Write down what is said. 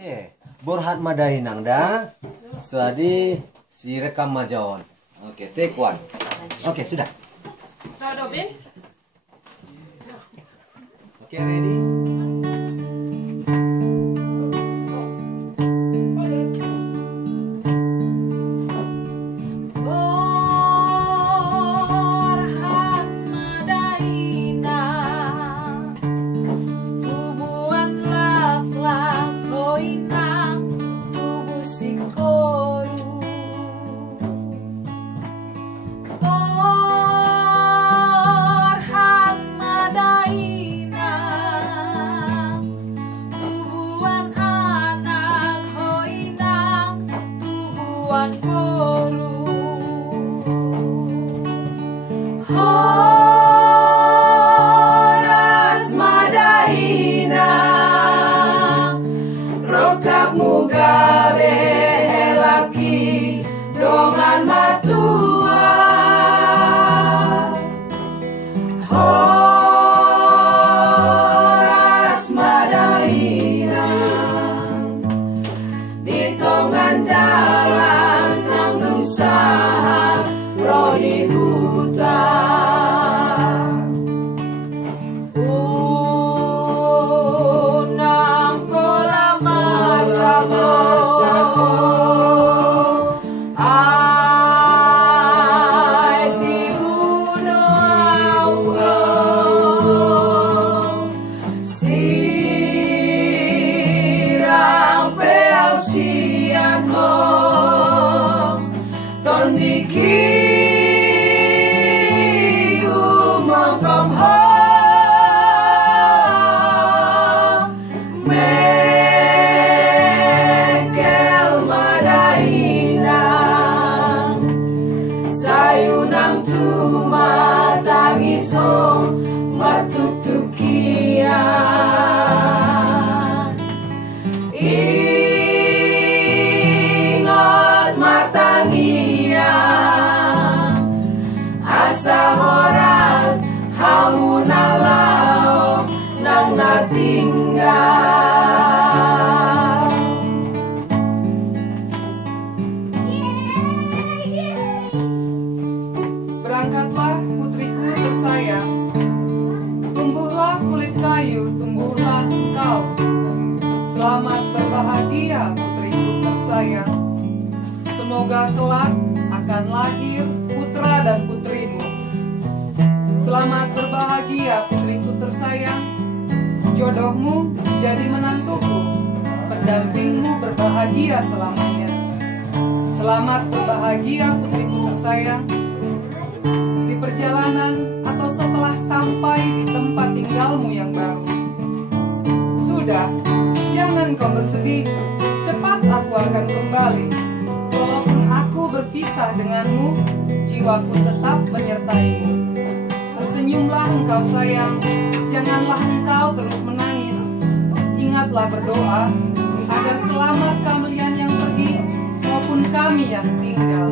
Te, borhat madahinang da. Suadi si rekam majaon. Oke, take one. Oke, sudah. Robin. Oke, ready? Horas madaina rokap mugabe helaki dongan matua horas madaina di tongan dalam nang nusaha rodi hutan ingat matangia asa horas hamunalao nang natinggal. Berangkatlah putriku tersayang, tumbuhlah kulit kayu, tumbuhlah engkau. Selamat berbahagia putriku tersayang, semoga kelak akan lahir putra dan putrimu. Selamat berbahagia putriku tersayang, jodohmu jadi menantuku, pendampingmu berbahagia selamanya. Selamat berbahagia putriku tersayang, di perjalanan atau setelah sampai di tempat tinggalmu yang baru. Sudah, jangan kau bersedih, cepat aku akan kembali. Walaupun aku berpisah denganmu, jiwaku tetap menyertaimu. Tersenyumlah engkau sayang, janganlah engkau terus menangis. Ingatlah berdoa, agar selamat kalian yang pergi, maupun kami yang tinggal.